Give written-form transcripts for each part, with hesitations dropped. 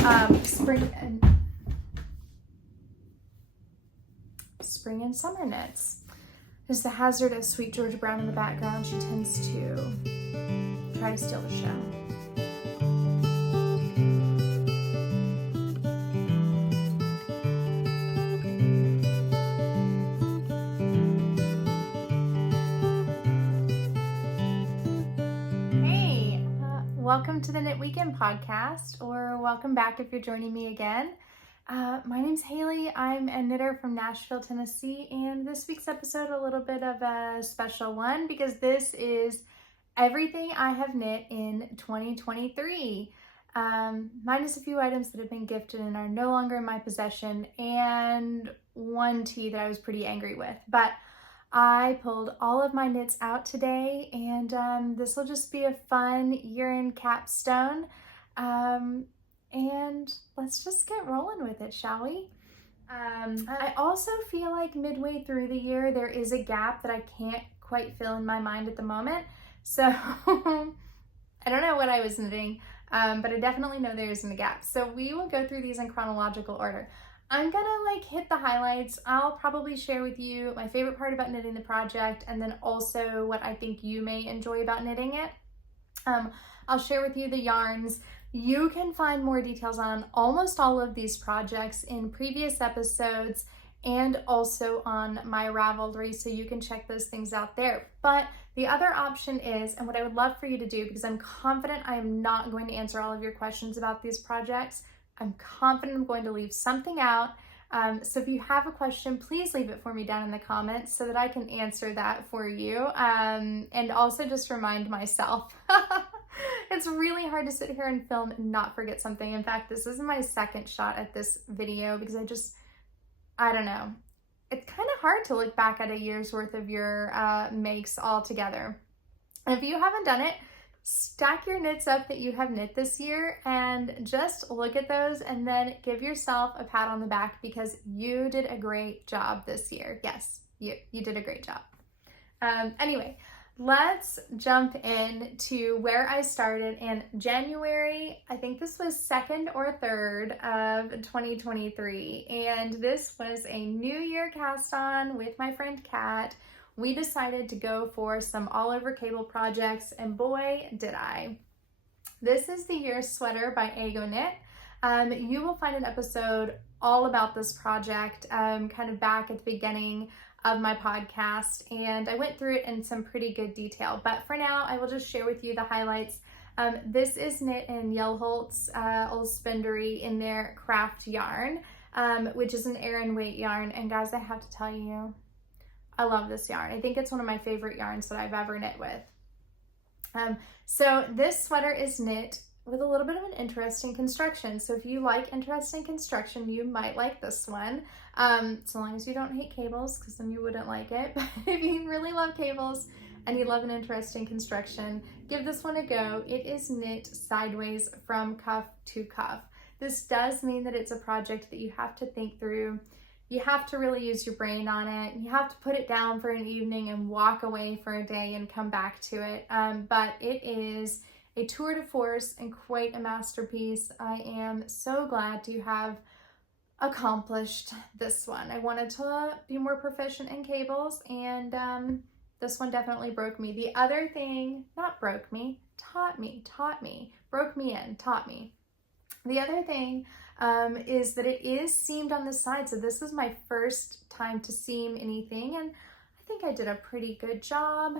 spring and summer knits. There's the hazard of Sweet Georgia Brown in the background. She tends to try to steal the show. Welcome to the Knit Weekend podcast, or welcome back if you're joining me again. My name's Haley. I'm a knitter from Nashville, Tennessee, and this week's episode a little bit of a special one because this is everything I have knit in 2023. Minus a few items that have been gifted and are no longer in my possession, and one tee that I was pretty angry with, but I pulled all of my knits out today, and this will just be a fun year-end capstone. And let's just get rolling with it, shall we? I also feel like midway through the year, there is a gap that I can't quite fill in my mind at the moment. So I don't know what I was knitting, but I definitely know there isn't a gap. So we will go through these in chronological order. I'm gonna hit the highlights. I'll probably share with you my favorite part about knitting the project, and then also what I think you may enjoy about knitting it. I'll share with you the yarns. You can find more details on almost all of these projects in previous episodes and also on my Ravelry, so you can check those things out there. But the other option is, and what I would love for you to do, because I'm confident I am not going to answer all of your questions about these projects, I'm confident I'm going to leave something out. So if you have a question, please leave it for me down in the comments so that I can answer that for you. And also just remind myself. It's really hard to sit here and film and not forget something. In fact, this is my second shot at this video because I don't know. It's kind of hard to look back at a year's worth of your makes all together. And if you haven't done it, stack your knits up that you have knit this year and just look at those and then give yourself a pat on the back because you did a great job this year. Yes, you did a great job. Anyway, let's jump in to where I started in January. I think this was 2nd or 3rd of 2023, and this was a New Year cast on with my friend Kat. We decided to go for some all over cable projects, and boy, did I. This is the Year Sweater by Aegyoknit. You will find an episode all about this project kind of back at the beginning of my podcast, and I went through it in some pretty good detail. But for now, I will just share with you the highlights. This is knit in Hejlholt's Old Spindery in their craft yarn, which is an Aran weight yarn. And guys, I have to tell you, I love this yarn. I think it's one of my favorite yarns that I've ever knit with. So this sweater is knit with a little bit of an interesting construction. So if you like interesting construction, you might like this one. So long as you don't hate cables, because then you wouldn't like it. But if you really love cables and you love an interesting construction, give this one a go. It is knit sideways from cuff to cuff. This does mean that it's a project that you have to think through. You have to really use your brain on it. You have to put it down for an evening and walk away for a day and come back to it. But it is a tour de force and quite a masterpiece. I am so glad to have accomplished this one. I wanted to be more proficient in cables, and this one definitely broke me. The other thing, not broke me, taught me, broke me in, taught me. The other thing is that it is seamed on the side. So this was my first time to seam anything, and I think I did a pretty good job.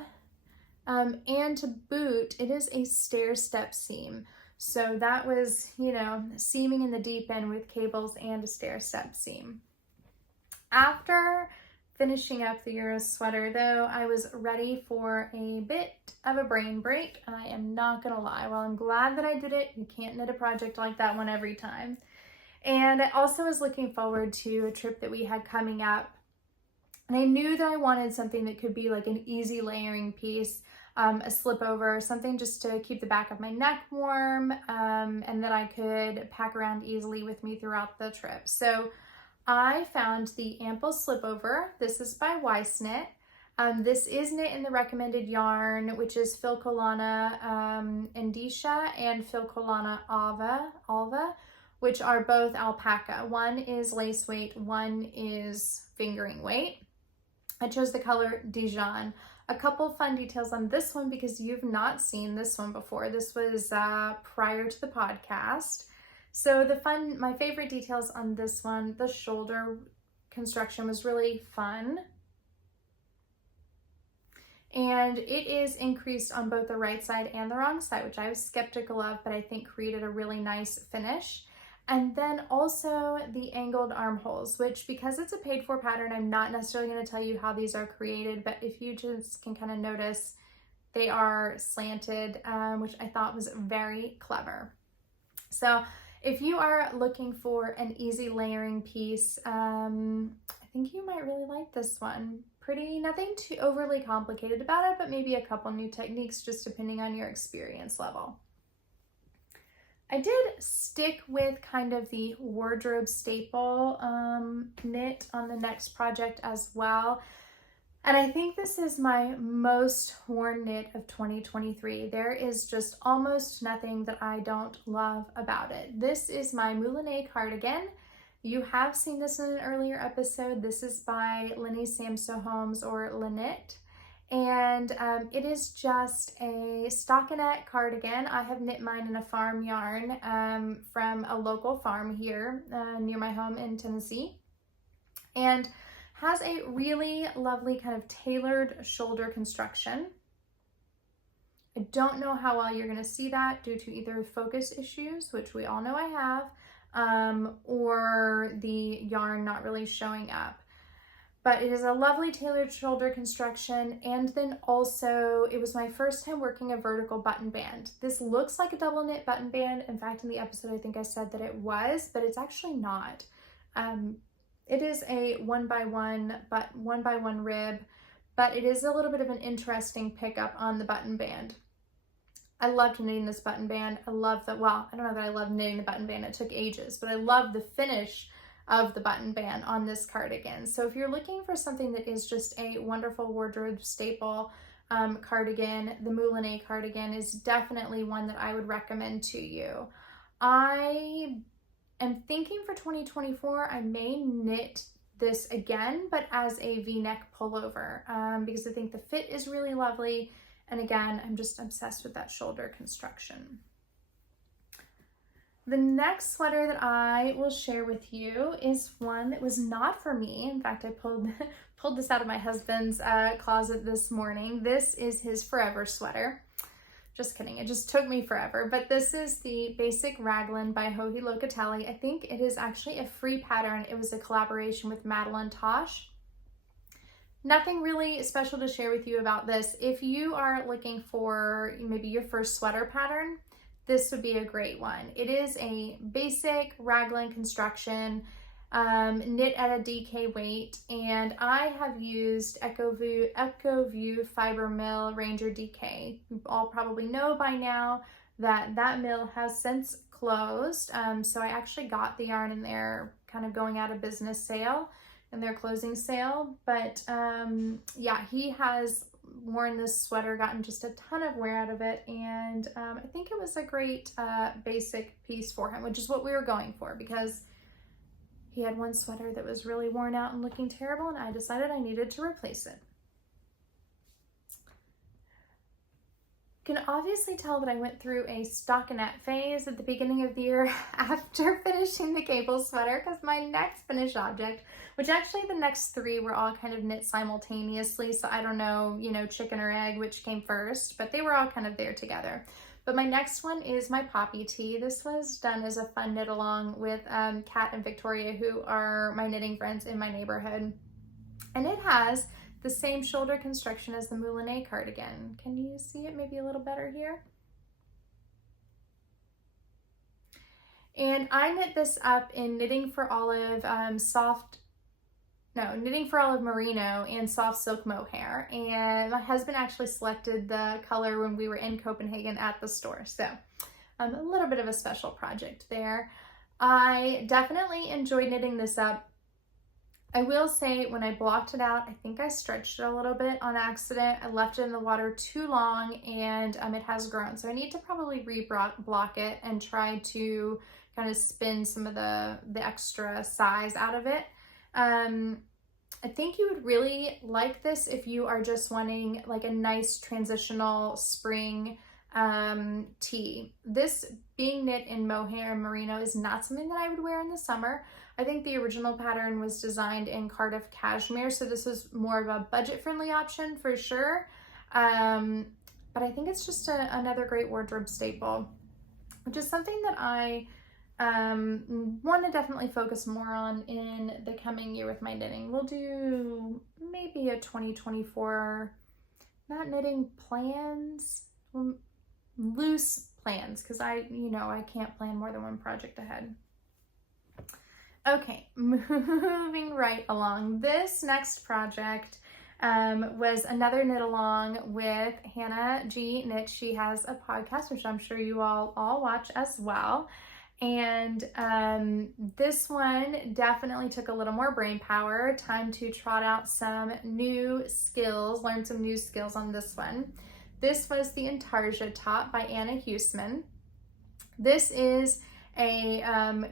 And to boot, it is a stair-step seam. So that was, seaming in the deep end with cables and a stair-step seam. After finishing up the Euro sweater, though, I was ready for a bit of a brain break. I am not gonna lie. While I'm glad that I did it, you can't knit a project like that one every time. And I also was looking forward to a trip that we had coming up. And I knew that I wanted something that could be like an easy layering piece, a slipover, something just to keep the back of my neck warm, and that I could pack around easily with me throughout the trip. So I found the Ample Slipover. This is by Wieseknit. This is knit in the recommended yarn, which is Filcolana Indiecita and Filcolana Alva. which are both alpaca. One is lace weight, one is fingering weight. I chose the color Dijon. A couple fun details on this one because you've not seen this one before. This was prior to the podcast. So my favorite details on this one, the shoulder construction was really fun. And it is increased on both the right side and the wrong side, which I was skeptical of, but I think created a really nice finish. And then also the angled armholes, which because it's a paid for pattern, I'm not necessarily going to tell you how these are created, but if you just can kind of notice, they are slanted, which I thought was very clever. So if you are looking for an easy layering piece, I think you might really like this one. Nothing too overly complicated about it, but maybe a couple new techniques just depending on your experience level. I did stick with kind of the wardrobe staple knit on the next project as well. And I think this is my most worn knit of 2023. There is just almost nothing that I don't love about it. This is my Mouline cardigan. You have seen this in an earlier episode. This is by Lene Holmes or Lene. And it is just a stockinette cardigan. I have knit mine in a farm yarn from a local farm here near my home in Tennessee. And has a really lovely kind of tailored shoulder construction. I don't know how well you're gonna see that due to either focus issues, which we all know I have, or the yarn not really showing up. But it is a lovely tailored shoulder construction, and then also it was my first time working a vertical button band. This looks like a double knit button band. In fact, in the episode I think I said that it was, but it's actually not. It is a 1x1 rib, but it is a little bit of an interesting pickup on the button band. I loved knitting this button band. I love that, well, I don't know that I love knitting the button band, it took ages, but I love the finish of the button band on this cardigan. So if you're looking for something that is just a wonderful wardrobe staple cardigan, the Mouline cardigan is definitely one that I would recommend to you. I am thinking for 2024, I may knit this again, but as a V-neck pullover, because I think the fit is really lovely. And again, I'm just obsessed with that shoulder construction. The next sweater that I will share with you is one that was not for me. In fact, I pulled this out of my husband's closet this morning. This is his forever sweater. Just kidding, it just took me forever. But this is the basic Raglan by Locitelli. I think it is actually a free pattern. It was a collaboration with Madeline Tosh. Nothing really special to share with you about this. If you are looking for maybe your first sweater pattern, this would be a great one. It is a basic Raglan construction, knit at a DK weight, and I have used Echoview Fiber Mill Ranger DK. You all probably know by now that that mill has since closed, so I actually got the yarn in there kind of going out of business sale, in their closing sale, but yeah, he has worn this sweater, gotten just a ton of wear out of it, and I think it was a great basic piece for him, which is what we were going for, because he had one sweater that was really worn out and looking terrible, and I decided I needed to replace it. You can obviously tell that I went through a stockinette phase at the beginning of the year after finishing the cable sweater, because my next finished object, which actually the next three were all kind of knit simultaneously, so I don't know, you know, chicken or egg, which came first, but they were all kind of there together. But my next one is my poppy tee. This was done as a fun knit along with Kat and Victoria, who are my knitting friends in my neighborhood. And it has the same shoulder construction as the Mouline cardigan. Can you see it maybe a little better here? And I knit this up in Knitting for Olive Merino and soft silk mohair. And my husband actually selected the color when we were in Copenhagen at the store. So a little bit of a special project there. I definitely enjoyed knitting this up. I will say when I blocked it out, I think I stretched it a little bit on accident. I left it in the water too long, and it has grown. So I need to probably re-block it and try to kind of spin some of the extra size out of it. I think you would really like this if you are just wanting like a nice transitional spring tee. This being knit in Mohair and Merino is not something that I would wear in the summer. I think the original pattern was designed in Cardiff cashmere, so this is more of a budget-friendly option for sure. But I think it's just another great wardrobe staple, which is something that I want to definitely focus more on in the coming year with my knitting. We'll do maybe a 2024, not knitting plans, loose plans, because I can't plan more than one project ahead. Okay, moving right along. This next project was another knit along with Hannah G. Knit. She has a podcast, which I'm sure you all watch as well. And this one definitely took a little more brain power, time to trot out some new skills, learn some new skills on this one. This was the Intarsia top by Anna Husemann. This is a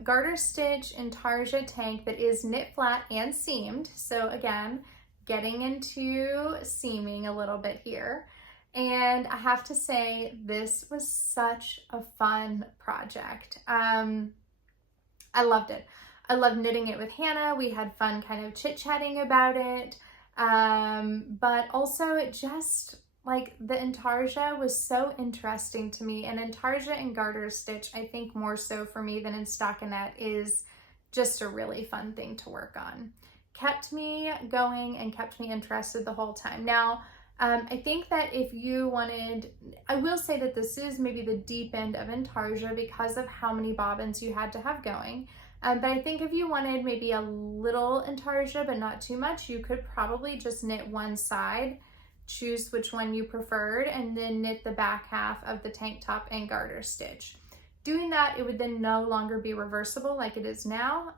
garter stitch Intarsia tank that is knit flat and seamed. So again, getting into seaming a little bit here. And I have to say, this was such a fun project. I loved it. I loved knitting it with Hannah. We had fun kind of chit-chatting about it. But also it just, like, the Intarsia was so interesting to me. And Intarsia and garter stitch, I think more so for me than in stockinette, is just a really fun thing to work on. Kept me going and kept me interested the whole time. Now, I think that if you wanted, I will say that this is maybe the deep end of Intarsia because of how many bobbins you had to have going. But I think if you wanted maybe a little Intarsia, but not too much, you could probably just knit one side, choose which one you preferred, and then knit the back half of the tank top and garter stitch. Doing that, it would then no longer be reversible like it is now,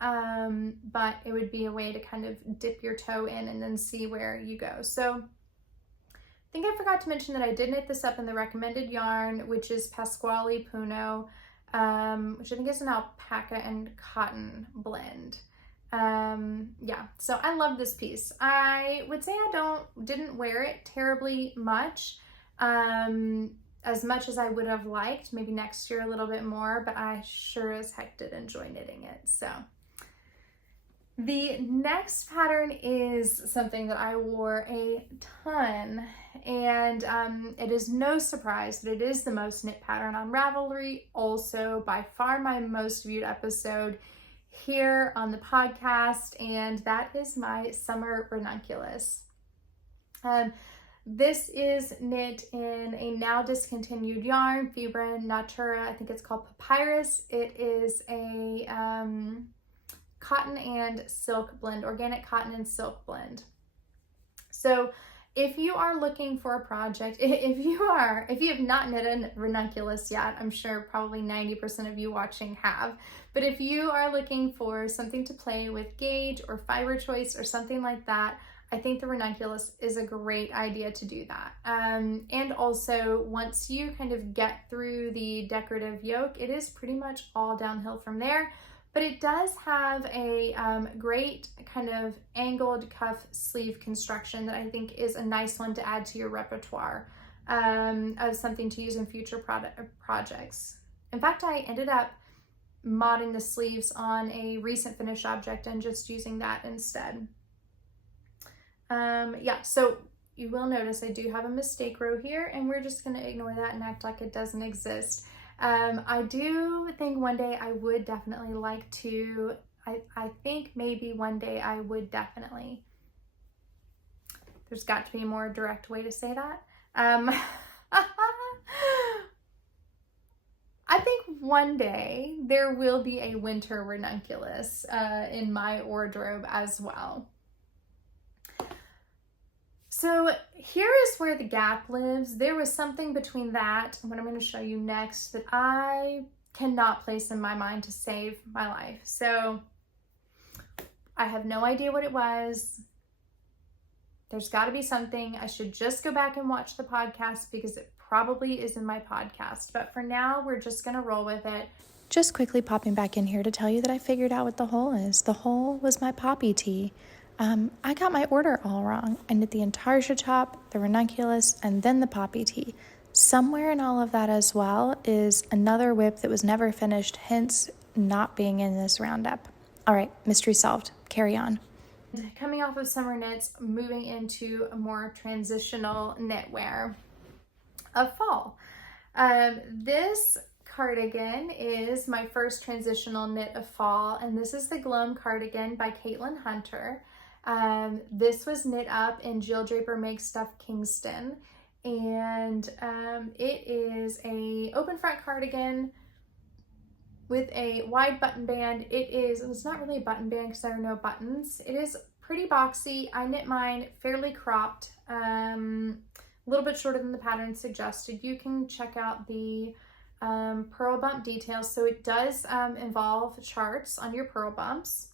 but it would be a way to kind of dip your toe in and then see where you go. So I think I forgot to mention that I did knit this up in the recommended yarn, which is Pascauli Puno, which I think is an alpaca and cotton blend. Yeah, so I love this piece. I would say I didn't wear it terribly much, as much as I would have liked, maybe next year a little bit more, but I sure as heck did enjoy knitting it. So the next pattern is something that I wore a ton, and it is no surprise that it is the most knit pattern on Ravelry, also by far my most viewed episode here on the podcast, and that is my summer ranunculus. This is knit in a now discontinued yarn, Fibra Natura. I think it's called Papyrus. It is a cotton and silk blend, organic cotton and silk blend. So if you are looking for a project, if you have not knit a ranunculus yet, I'm sure probably 90% of you watching have, but if you are looking for something to play with gauge or fiber choice or something like that, I think the ranunculus is a great idea to do that. And also, once you kind of get through the decorative yoke, it is pretty much all downhill from there. But it does have a great kind of angled cuff sleeve construction that I think is a nice one to add to your repertoire of something to use in future projects. In fact, I ended up modding the sleeves on a recent finished object and just using that instead. Yeah, so you will notice I do have a mistake row here, and we're just going to ignore that and act like it doesn't exist. I do think one day I would definitely like to, I think maybe one day I would definitely, there's got to be a more direct way to say that. I think one day there will be a winter ranunculus in my wardrobe as well. So here is where the gap lives. There was something between that and what I'm going to show you next that I cannot place in my mind to save my life. So I have no idea what it was. There's got to be something. I should just go back and watch the podcast because it probably is in my podcast. But for now, we're just going to roll with it. Just quickly popping back in here to tell you that I figured out what the hole is. The hole was my poppy tee. I got my order all wrong. I knit the Intarsia top, the Ranunculus, and then the poppy tee. Somewhere in all of that as well is another whip that was never finished, hence not being in this roundup. All right, mystery solved. Carry on. Coming off of summer knits, moving into a more transitional knitwear of fall. This cardigan is my first transitional knit of fall, and this is the Gloam cardigan by Caitlin Hunter. This was knit up in Jill Draper Makes Stuff Kingston, and it is a open front cardigan with a wide button band. It's not really a button band because there are no buttons. It is pretty boxy. I knit mine fairly cropped, a little bit shorter than the pattern suggested. You can check out the purl bump details. So it does involve charts on your purl bumps.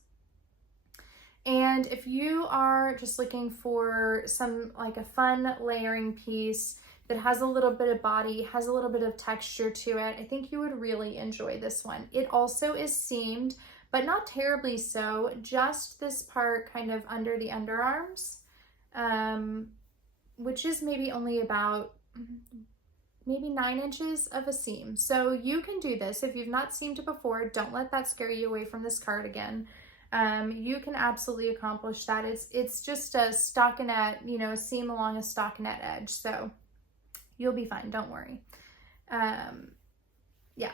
And if you are just looking for some like a fun layering piece that has a little bit of body, has a little bit of texture to it, I think you would really enjoy this one. It also is seamed, but not terribly so, just this part kind of under the underarms, which is maybe only about maybe 9 inches of a seam. So you can do this. If you've not seamed it before, don't let that scare you away from this cardigan. You can absolutely accomplish that. It's just a stockinette, you know, a seam along a stockinette edge. So you'll be fine, don't worry. Yeah.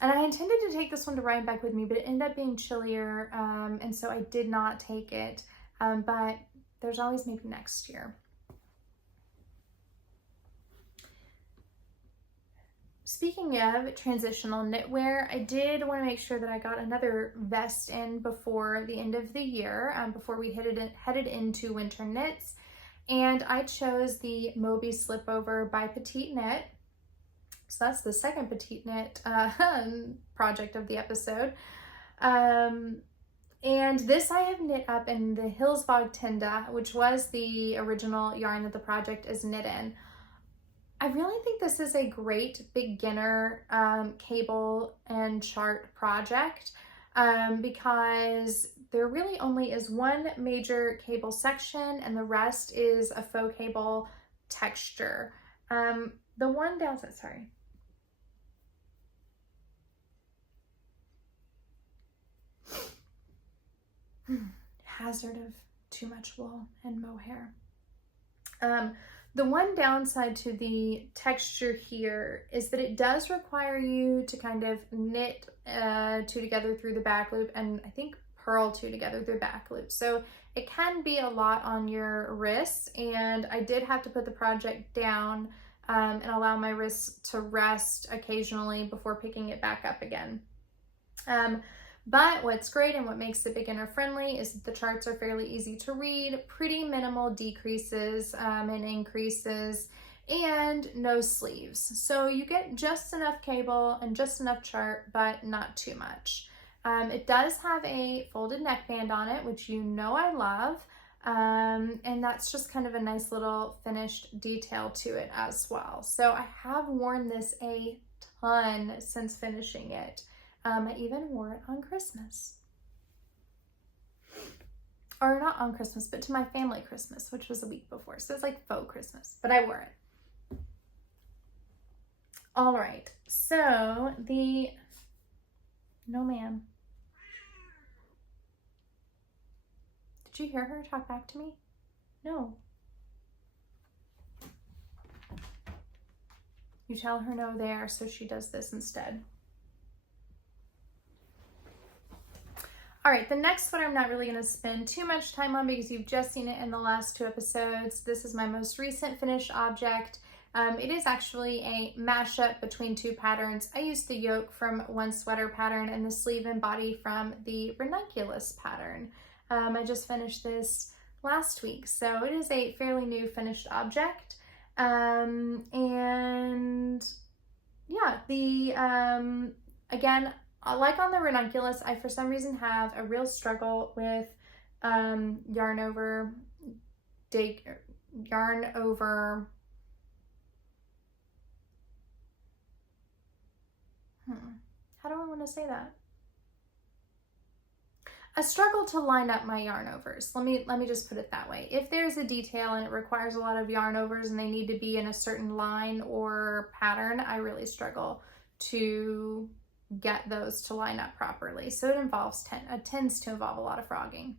And I intended to take this one to Rhinebeck with me, but it ended up being chillier, and so I did not take it. But there's always maybe next year. Speaking of transitional knitwear, I did want to make sure that I got another vest in before the end of the year, before we headed into winter knits. And I chose the Moby Slipover by Petite Knit. So that's the second Petite Knit project of the episode. And this I have knit up in the Hillsbog Tinda, which was the original yarn that the project is knit in. I really think this is a great beginner cable and chart project because there really only is one major cable section and the rest is a faux cable texture. The one downside, sorry. Hazard of too much wool and mohair. The one downside to the texture here is that it does require you to kind of knit 2 together through the back loop and I think purl 2 together through the back loop. So it can be a lot on your wrists, and I did have to put the project down and allow my wrists to rest occasionally before picking it back up again. But what's great and what makes it beginner friendly is that the charts are fairly easy to read, pretty minimal decreases and increases, and no sleeves. So you get just enough cable and just enough chart, but not too much. It does have a folded neckband on it, which you know I love, and that's just kind of a nice little finished detail to it as well. So I have worn this a ton since finishing it. I even wore it on Christmas. Or not on Christmas, but to my family Christmas, which was a week before. So it's like faux Christmas, but I wore it. All right, so no ma'am. Did you hear her talk back to me? No. You tell her no there, so she does this instead. All right, the next one I'm not really going to spend too much time on because you've just seen it in the last 2 episodes. This is my most recent finished object. It is actually a mashup between 2 patterns. I used the yoke from one sweater pattern and the sleeve and body from the Ranunculus pattern. I just finished this last week, so it is a fairly new finished object. And yeah, again, like on the Ranunculus, I for some reason have a real struggle with yarn over How do I want to say that? A struggle to line up my yarn overs. Let me just put it that way. If there's a detail and it requires a lot of yarn overs and they need to be in a certain line or pattern, I really struggle to get those to line up properly. So it tends to involve a lot of frogging.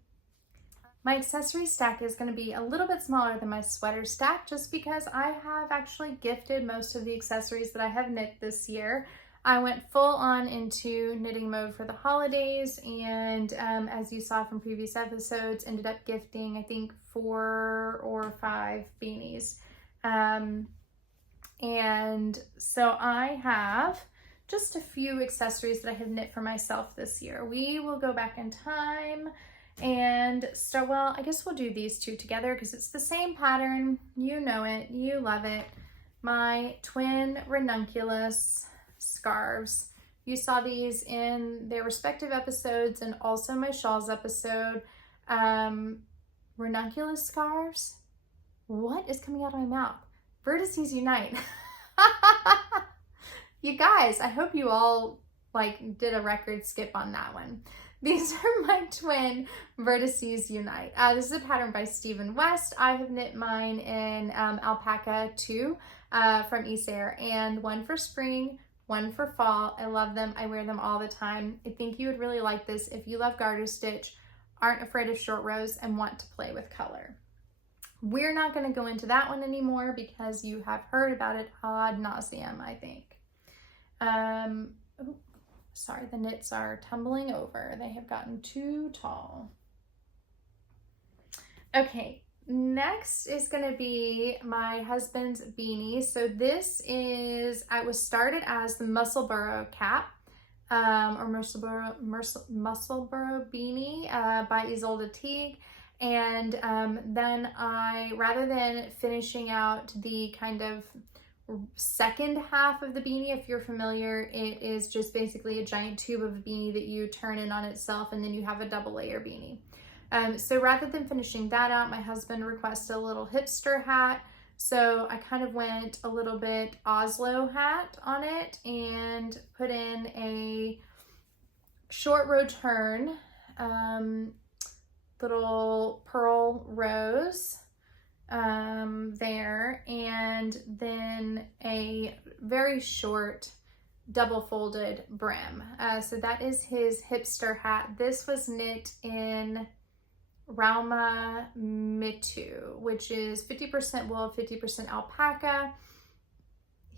My accessory stack is going to be a little bit smaller than my sweater stack just because I have actually gifted most of the accessories that I have knit this year. I went full on into knitting mode for the holidays, and as you saw from previous episodes, ended up gifting I think 4 or 5 beanies. And so I have just a few accessories that I have knit for myself this year. We will go back in time and start, well, I guess we'll do these two together because it's the same pattern. You know it, you love it. My twin Ranunculus scarves. You saw these in their respective episodes and also my shawls episode. Ranunculus scarves. What is coming out of my mouth? Vertices unite. You guys, I hope you all like did a record skip on that one. These are my twin Vertices Unite. This is a pattern by Stephen West. I have knit mine in Alpaca 2 from Isair, and one for spring, one for fall. I love them. I wear them all the time. I think you would really like this if you love garter stitch, aren't afraid of short rows, and want to play with color. We're not going to go into that one anymore because you have heard about it ad nauseum, I think. Sorry, the knits are tumbling over. They have gotten too tall. Okay, next is going to be my husband's beanie. So this is, I was started as the Musselburgh cap, or Musselburgh beanie by Isolde Teague. And then I, rather than finishing out the kind of second half of the beanie, if you're familiar, it is just basically a giant tube of a beanie that you turn in on itself, and then you have a double layer beanie. So rather than finishing that out, my husband requested a little hipster hat, so I kind of went a little bit Oslo hat on it and put in a short row turn, little pearl rose there, and then a very short double folded brim. So that is his hipster hat. This was knit in Rauma Mitu, which is 50% wool, 50% alpaca.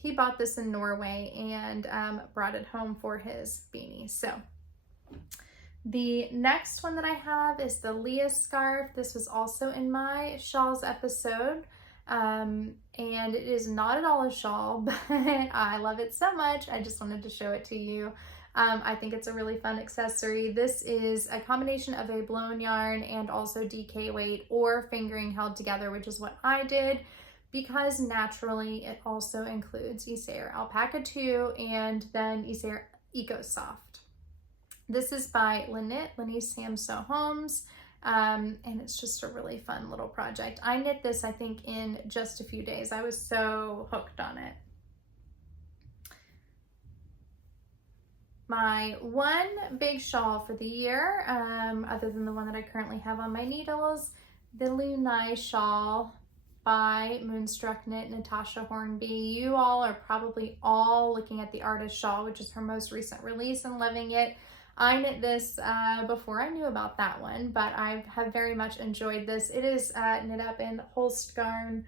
He bought this in Norway and brought it home for his beanie. So the next one that I have is the Leah scarf. This was also in my shawls episode, and it is not at all a shawl, but I love it so much. I just wanted to show it to you. I think it's a really fun accessory. This is a combination of a blown yarn and also DK weight or fingering held together, which is what I did, because naturally it also includes Isair Alpaca 2 and then Isair Eco Soft. This is by Lene Samoe Holmes, and it's just a really fun little project. I knit this, I think, in just a few days. I was so hooked on it. My one big shawl for the year, other than the one that I currently have on my needles, the Lunai shawl by Moonstruck Knit, Natasha Hornby. You all are probably all looking at the Artist shawl, which is her most recent release, and loving it. I knit this before I knew about that one, but I have very much enjoyed this. It is knit up in Hejlholt garn,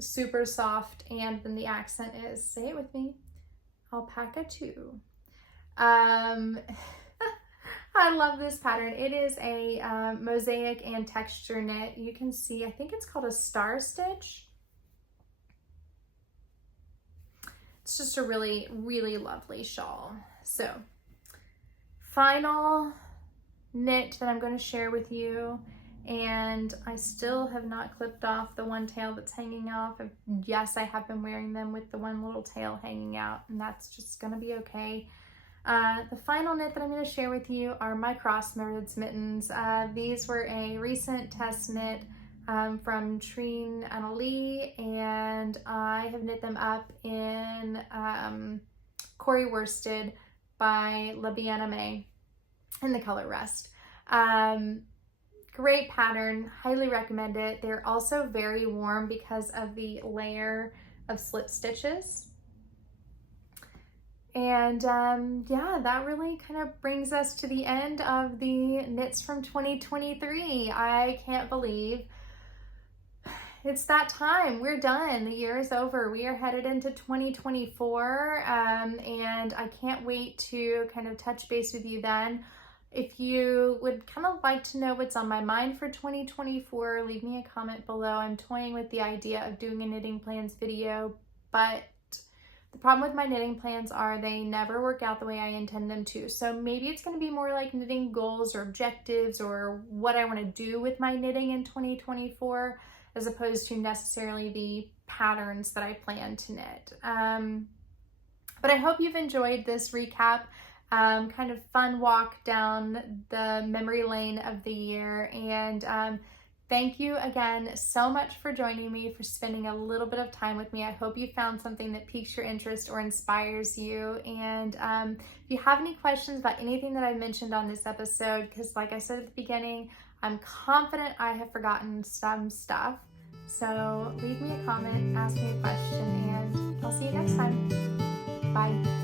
super soft, and then the accent is, say it with me, Alpaca 2. I love this pattern. It is a mosaic and texture knit. You can see, I think it's called a star stitch. It's just a really, really lovely shawl. So, final knit that I'm going to share with you, and I still have not clipped off the one tail that's hanging off. Yes, I have been wearing them with the one little tail hanging out, and that's just going to be okay. The final knit that I'm going to share with you are my cross-knitted mittens. These were a recent test knit from Trine Annalie, and I have knit them up in Corey worsted by La Bien-Aimée in the color Rust. Great pattern, highly recommend it. They're also very warm because of the layer of slip stitches. And yeah, that really kind of brings us to the end of the knits from 2023. I can't believe it's that time. We're done. The year is over. We are headed into 2024, and I can't wait to kind of touch base with you then. If you would kind of like to know what's on my mind for 2024, leave me a comment below. I'm toying with the idea of doing a knitting plans video, but the problem with my knitting plans are they never work out the way I intend them to. So maybe it's going to be more like knitting goals or objectives or what I want to do with my knitting in 2024, as opposed to necessarily the patterns that I plan to knit. But I hope you've enjoyed this recap. Kind of fun walk down the memory lane of the year, and thank you again so much for joining me, for spending a little bit of time with me. I hope you found something that piques your interest or inspires you, and if you have any questions about anything that I mentioned on this episode, because like I said at the beginning, I'm confident I have forgotten some stuff, so leave me a comment, ask me a question, and I'll see you next time. Bye.